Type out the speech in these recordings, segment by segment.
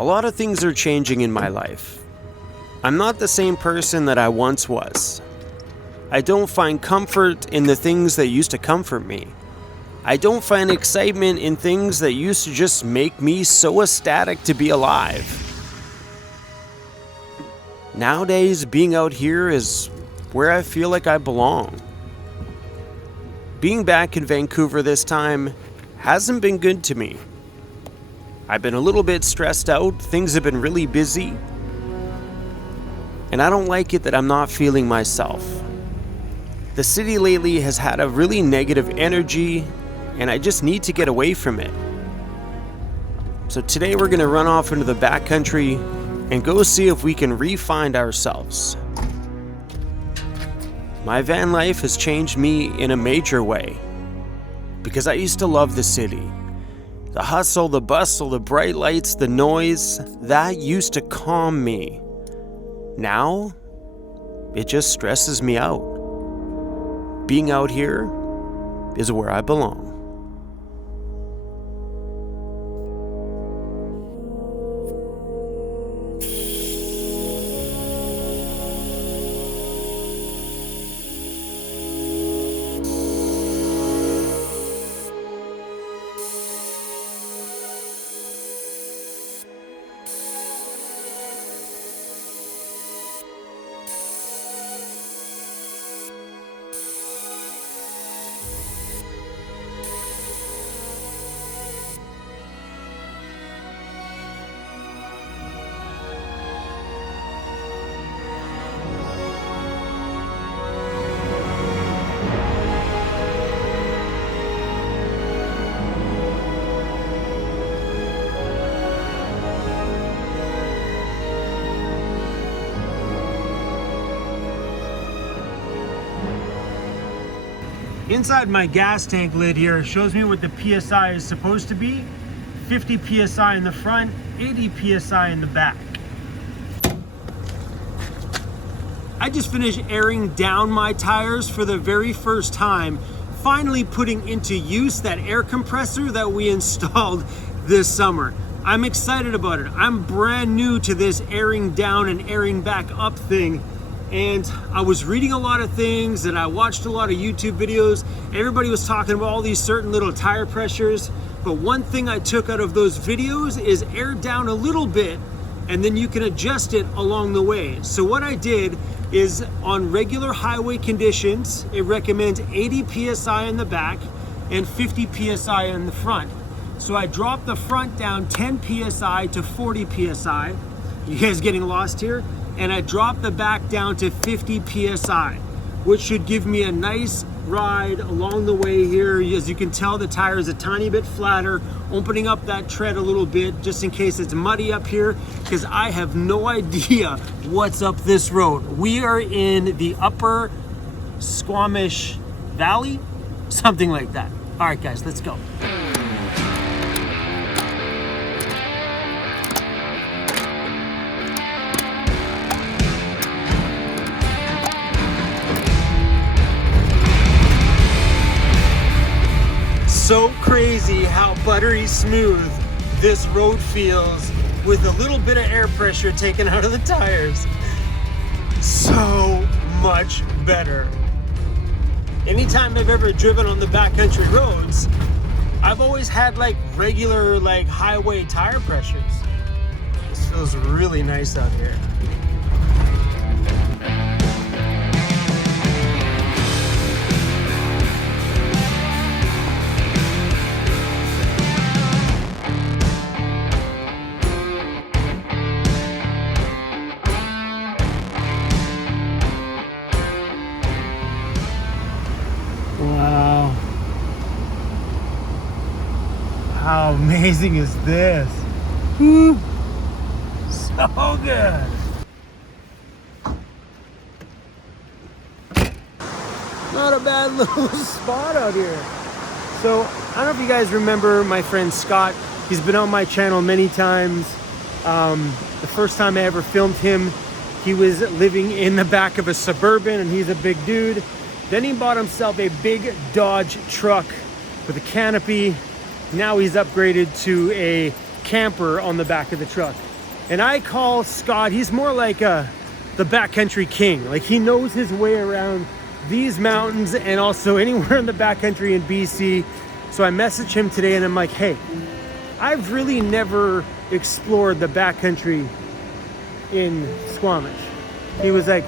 A lot of things are changing in my life. I'm not the same person that I once was. I don't find comfort in the things that used to comfort me. I don't find excitement in things that used to just make me so ecstatic to be alive. Nowadays, being out here is where I feel like I belong. Being back in Vancouver this time hasn't been good to me. I've been a little bit stressed out, things have been really busy, and I don't like it that I'm not feeling myself. The city lately has had a really negative energy, and I just need to get away from it. So today we're going to run off into the backcountry and go see if we can re-find ourselves. My van life has changed me in a major way, because I used to love the city. The hustle, the bustle, the bright lights, the noise, that used to calm me. Now, it just stresses me out. Being out here is where I belong. Inside my gas tank lid here shows me what the PSI is supposed to be. 50 PSI in the front, 80 PSI in the back. I just finished airing down my tires for the very first time, finally putting into use that air compressor that we installed this summer. I'm excited about it. I'm brand new to this airing down and airing back up thing. And I was reading a lot of things and I watched a lot of YouTube videos. Everybody was talking about all these certain little tire pressures. But one thing I took out of those videos is air down a little bit and then you can adjust it along the way. So what I did is on regular highway conditions, it recommends 80 PSI in the back and 50 PSI in the front. So I dropped the front down 10 PSI to 40 PSI. You guys getting lost here? And I dropped the back down to 50 PSI, which should give me a nice ride along the way here. As you can tell, the tire is a tiny bit flatter, opening up that tread a little bit just in case it's muddy up here, because I have no idea what's up this road. We are in the upper Squamish Valley, something like that. All right, guys, let's go. So crazy how buttery smooth this road feels with a little bit of air pressure taken out of the tires. So much better. Anytime I've ever driven on the backcountry roads, I've always had like regular like highway tire pressures. This feels really nice out here. Wow. How amazing is this? Woo. So good. Not a bad little spot out here. So, I don't know if you guys remember my friend Scott. He's been on my channel many times. The first time I ever filmed him, he was living in the back of a Suburban, and he's a big dude. Then he bought himself a big Dodge truck with a canopy. Now he's upgraded to a camper on the back of the truck. And I call Scott, he's more like the backcountry king. Like, he knows his way around these mountains and also anywhere in the backcountry in BC. So I messaged him today and I'm like, hey, I've really never explored the backcountry in Squamish. He was like,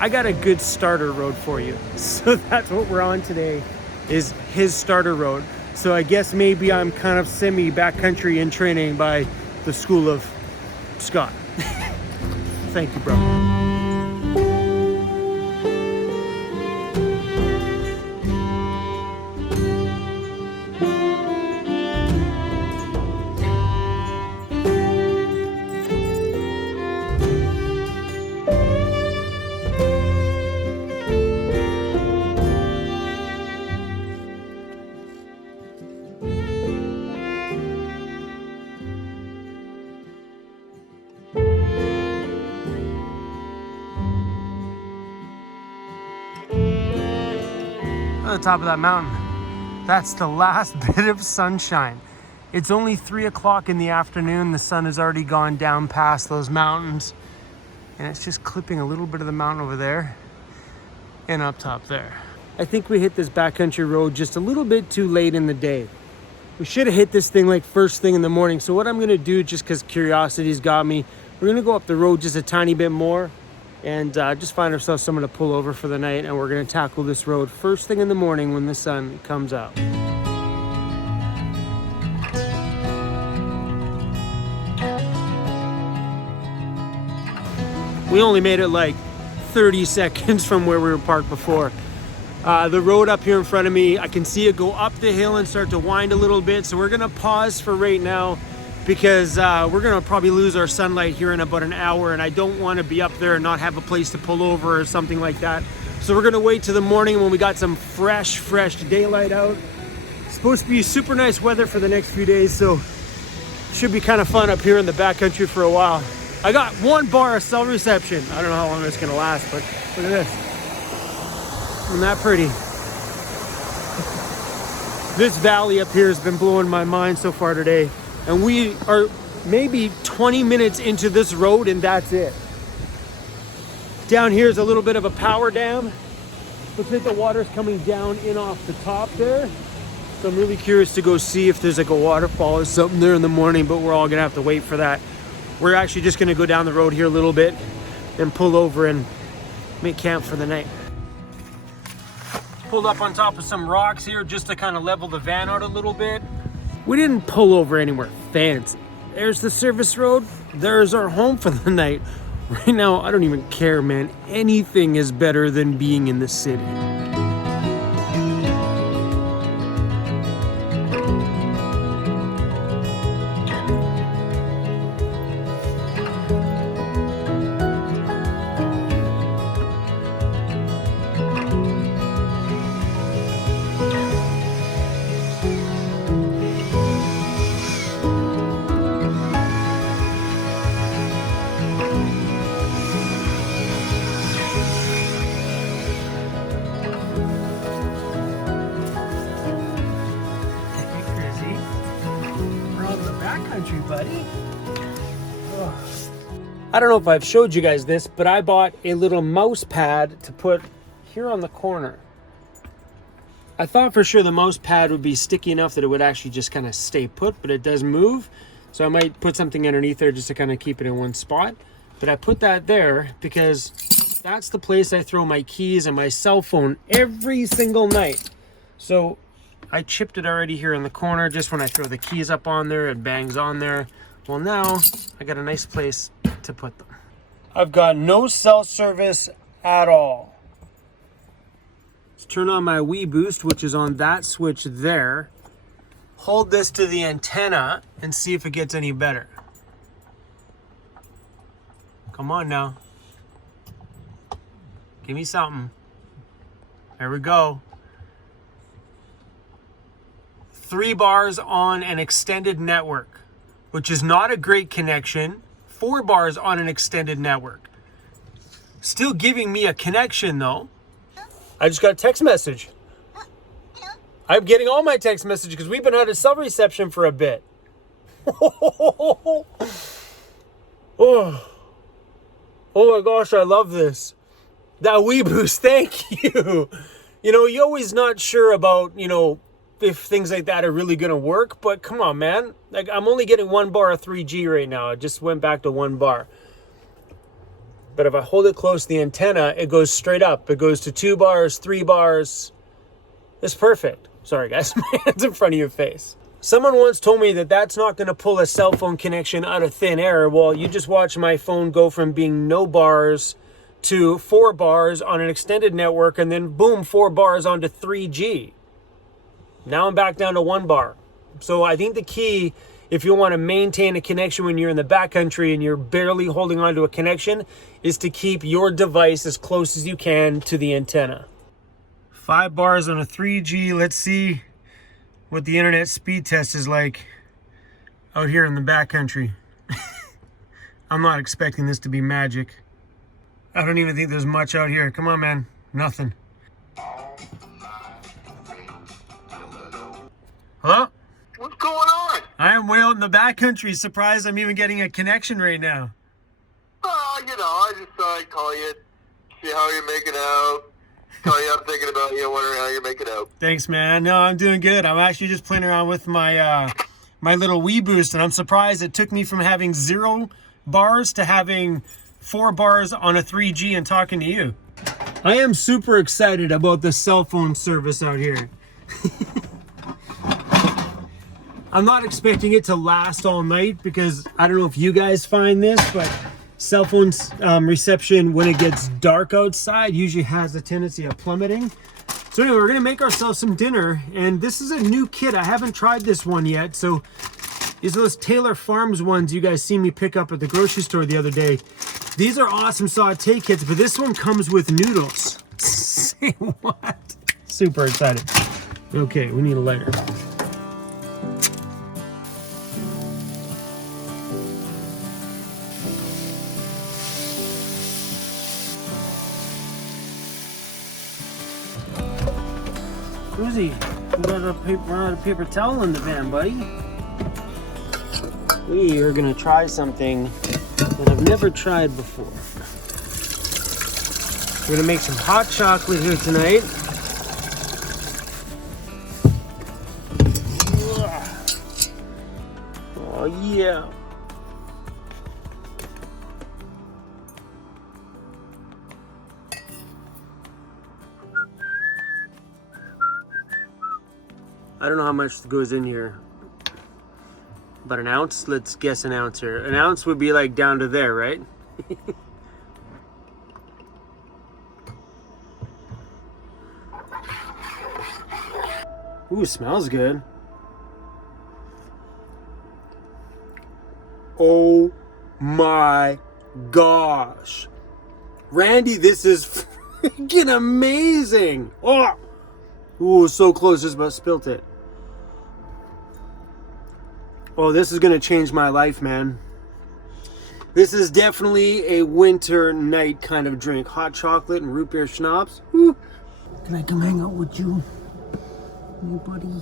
I got a good starter road for you. So that's what we're on today, is his starter road. So I guess maybe I'm kind of semi backcountry in training by the school of Scott. Thank you, bro. On the top of that mountain, that's the last bit of sunshine. It's only 3 o'clock in the afternoon. The sun has already gone down past those mountains, and it's just clipping a little bit of the mountain over there and up top there. I think we hit this backcountry road just a little bit too late in the day. We should have hit this thing like first thing in the morning. So what I'm gonna do, just because curiosity's got me, we're gonna go up the road just a tiny bit more and just find ourselves someone to pull over for the night, and we're gonna tackle this road first thing in the morning when the sun comes out. We only made it like 30 seconds from where we were parked before. The road up here in front of me, I can see it go up the hill and start to wind a little bit, so we're gonna pause for right now because we're gonna probably lose our sunlight here in about an hour, and I don't want to be up there and not have a place to pull over or something like that. So we're gonna wait till the morning when we got some fresh daylight out. It's supposed to be super nice weather for the next few days, so should be kind of fun up here in the backcountry for a while. I got 1 bar of cell reception. I don't know how long it's gonna last, but look at this. Isn't that pretty? This valley up here has been blowing my mind so far today. And we are maybe 20 minutes into this road and that's it. Down here is a little bit of a power dam. Looks like the water's coming down in off the top there. So I'm really curious to go see if there's like a waterfall or something there in the morning, but we're all gonna have to wait for that. We're actually just gonna go down the road here a little bit and pull over and make camp for the night. Pulled up on top of some rocks here just to kind of level the van out a little bit. We didn't pull over anywhere fancy. There's the service road. There's our home for the night. Right now, I don't even care, man. Anything is better than being in the city. Buddy. I don't know if I've showed you guys this, but I bought a little mouse pad to put here on the corner. I thought for sure the mouse pad would be sticky enough that it would actually just kind of stay put, but it does move. So I might put something underneath there just to kind of keep it in one spot. But I put that there because that's the place I throw my keys and my cell phone every single night. So I chipped it already here in the corner. Just when I throw the keys up on there, it bangs on there. Well, now I got a nice place to put them. I've got no cell service at all. Let's turn on my Wii Boost, which is on that switch there. Hold this to the antenna and see if it gets any better. Come on now. Give me something. There we go. 3 bars on an extended network, which is not a great connection. 4 bars on an extended network. Still giving me a connection though. I just got a text message. I'm getting all my text messages because we've been out of cell reception for a bit. Oh, oh my gosh, I love this. That Wii Boost, thank you. You know, you're always not sure about, you know, if things like that are really gonna work, but come on, man. Like, I'm only getting 1 bar of 3G right now. I just went back to 1 bar. But if I hold it close to the antenna, it goes straight up. It goes to 2 bars, 3 bars. It's perfect. Sorry, guys, my hand's in front of your face. Someone once told me that that's not gonna pull a cell phone connection out of thin air. Well, you just watch my phone go from being no bars to 4 bars on an extended network, and then boom, 4 bars onto 3G. Now I'm back down to 1 bar. So I think the key, if you want to maintain a connection when you're in the backcountry and you're barely holding on to a connection, is to keep your device as close as you can to the antenna. 5 bars on a 3G. Let's see what the internet speed test is like out here in the backcountry. I'm not expecting this to be magic. I don't even think there's much out here. Come on, man. Nothing. Hello? What's going on? I am way out in the backcountry. Surprised I'm even getting a connection right now. Oh, you know, I just thought I'd call you, see how you're making out. Tell you I'm thinking about you, wondering how you're making out. Thanks, man. No, I'm doing good. I'm actually just playing around with my my little Wii Boost, and I'm surprised it took me from having 0 bars to having 4 bars on a 3G and talking to you. I am super excited about the cell phone service out here. I'm not expecting it to last all night because I don't know if you guys find this, but cell phone reception when it gets dark outside usually has a tendency of plummeting. So anyway, we're gonna make ourselves some dinner, and this is a new kit. I haven't tried this one yet. So these are those Taylor Farms ones you guys see me pick up at the grocery store the other day. These are awesome saute kits, but this one comes with noodles. Say what? Super excited. Okay, we need a lighter. Uzi, we got a paper towel in the van, buddy. We are gonna try something that I've never tried before. We're gonna make some hot chocolate here tonight. Oh yeah. I don't know how much goes in here. About an ounce? Let's guess an ounce here. An ounce would be like down to there, right? Ooh, smells good. Oh my gosh. Randy, this is freaking amazing. Oh, ooh, so close, just about spilt it. Oh, this is gonna change my life, man. This is definitely a winter night kind of drink. Hot chocolate and root beer schnapps. Woo. Can I come hang out with you? Hey, buddy.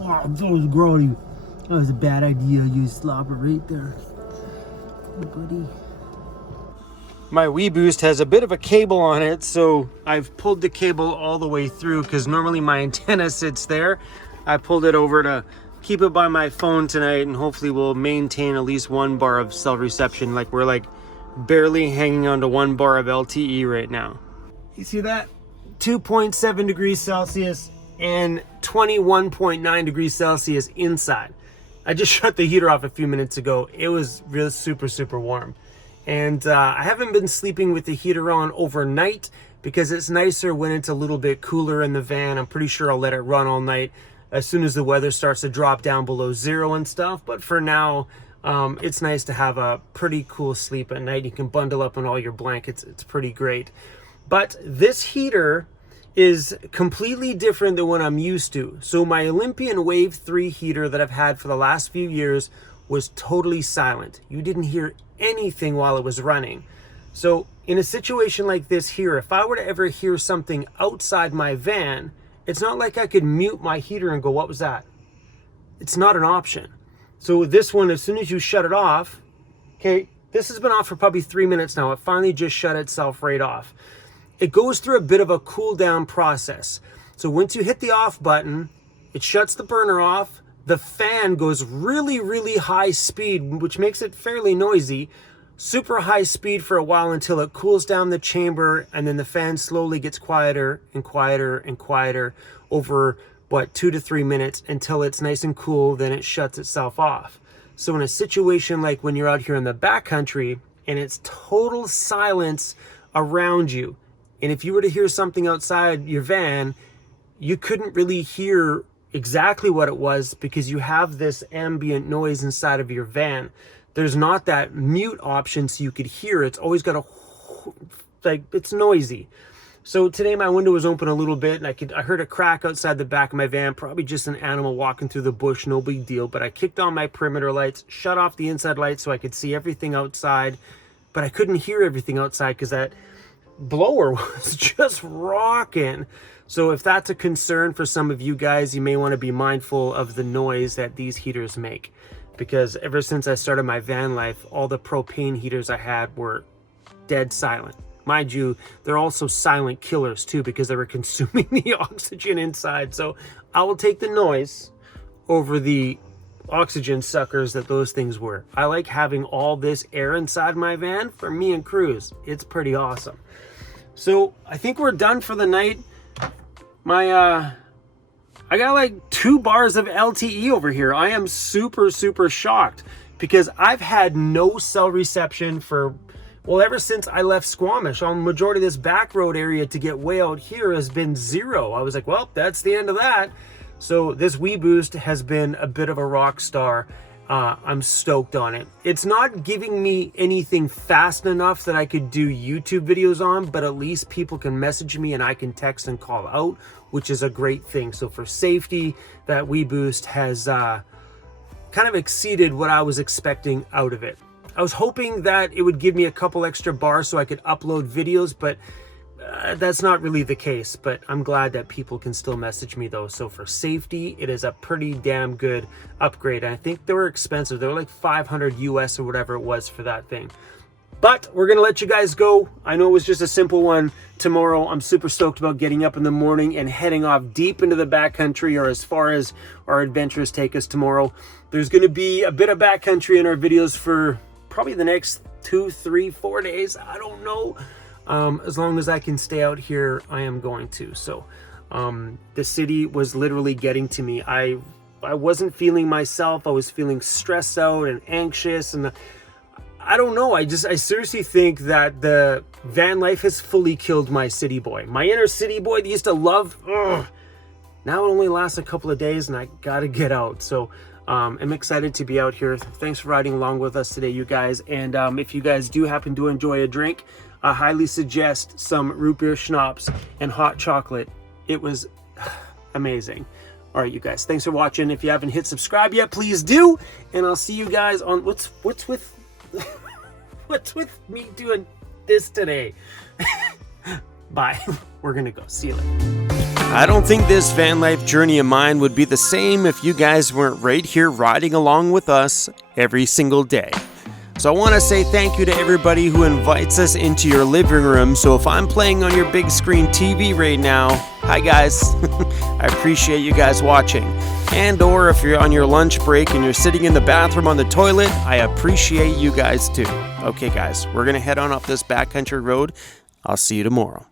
Oh, that was grody. That was a bad idea. You slobber right there. Hey, buddy. My Wii Boost has a bit of a cable on it, so I've pulled the cable all the way through because normally my antenna sits there. I pulled it over to keep it by my phone tonight, and hopefully we'll maintain at least 1 bar of cell reception. Like, we're like barely hanging on to 1 bar of LTE right now. You see that? 2.7 degrees Celsius and 21.9 degrees Celsius inside. I just shut the heater off a few minutes ago. It was really super warm. And I haven't been sleeping with the heater on overnight because it's nicer when it's a little bit cooler in the van. I'm pretty sure I'll let it run all night as soon as the weather starts to drop down below 0 and stuff. But for now, it's nice to have a pretty cool sleep at night. You can bundle up in all your blankets. It's pretty great. But this heater is completely different than what I'm used to. So my Olympian Wave 3 heater that I've had for the last few years was totally silent. You didn't hear anything while it was running. So in a situation like this here, if I were to ever hear something outside my van, it's not like I could mute my heater and go, what was that? It's not an option. So with this one, as soon as you shut it off, Okay, this has been off for probably 3 minutes now. It finally just shut itself right off. It goes through a bit of a cool down process. So once you hit the off button, it shuts the burner off. The fan goes really, really high speed, which makes it fairly noisy. Super high speed for a while until it cools down the chamber, and then the fan slowly gets quieter and quieter and quieter over, 2 to 3 minutes until it's nice and cool, then it shuts itself off. So in a situation like when you're out here in the backcountry and it's total silence around you, and if you were to hear something outside your van, you couldn't really hear exactly what it was because you have this ambient noise inside of your van. There's not that mute option so you could hear. It's always got it's noisy. So today my window was open a little bit and I heard a crack outside the back of my van, probably just an animal walking through the bush, no big deal. But I kicked on my perimeter lights, shut off the inside lights so I could see everything outside, but I couldn't hear everything outside because that blower was just rocking. So if that's a concern for some of you guys, you may want to be mindful of the noise that these heaters make. Because ever since I started my van life, all the propane heaters I had were dead silent. Mind you, they're also silent killers too because they were consuming the oxygen inside. So I will take the noise over the oxygen suckers that those things were. I like having all this air inside my van for me and Cruz. It's pretty awesome. So I think we're done for the night. I got like 2 bars of LTE over here. I am super, super shocked because I've had no cell reception for, ever since I left Squamish. On the majority of this back road area to get way out here has been 0. I was like, well, that's the end of that. So this WeBoost has been a bit of a rock star. I'm stoked on it. It's not giving me anything fast enough that I could do YouTube videos on, but at least people can message me and I can text and call out, which is a great thing. So for safety, that WeBoost has kind of exceeded what I was expecting out of it. I was hoping that it would give me a couple extra bars so I could upload videos, but that's not really the case. But I'm glad that people can still message me though. So for safety, it is a pretty damn good upgrade. And I think they were expensive. They were like 500 US or whatever it was for that thing. But we're gonna let you guys go. I know it was just a simple one. Tomorrow, I'm super stoked about getting up in the morning and heading off deep into the backcountry, or as far as our adventures take us tomorrow. There's gonna be a bit of backcountry in our videos for probably the next 2, 3, 4 days. I don't know. As long as I can stay out here, I am going to. So the city was literally getting to me. I wasn't feeling myself. I was feeling stressed out and anxious, and I don't know. I seriously think that the van life has fully killed my city boy. My inner city boy that used to love, now it only lasts a couple of days and I gotta get out. So I'm excited to be out here. Thanks for riding along with us today, you guys. And if you guys do happen to enjoy a drink, I highly suggest some root beer schnapps and hot chocolate. It was amazing. All right, you guys, thanks for watching. If you haven't hit subscribe yet, please do. And I'll see you guys on what's with what's with me doing this today. Bye. We're gonna go. See you later. I don't think this van life journey of mine would be the same if you guys weren't right here riding along with us every single day. So I want to say thank you to everybody who invites us into your living room. So if I'm playing on your big screen TV right now, hi guys. I appreciate you guys watching. And or if you're on your lunch break and you're sitting in the bathroom on the toilet, I appreciate you guys too. Okay guys, we're going to head on up this backcountry road. I'll see you tomorrow.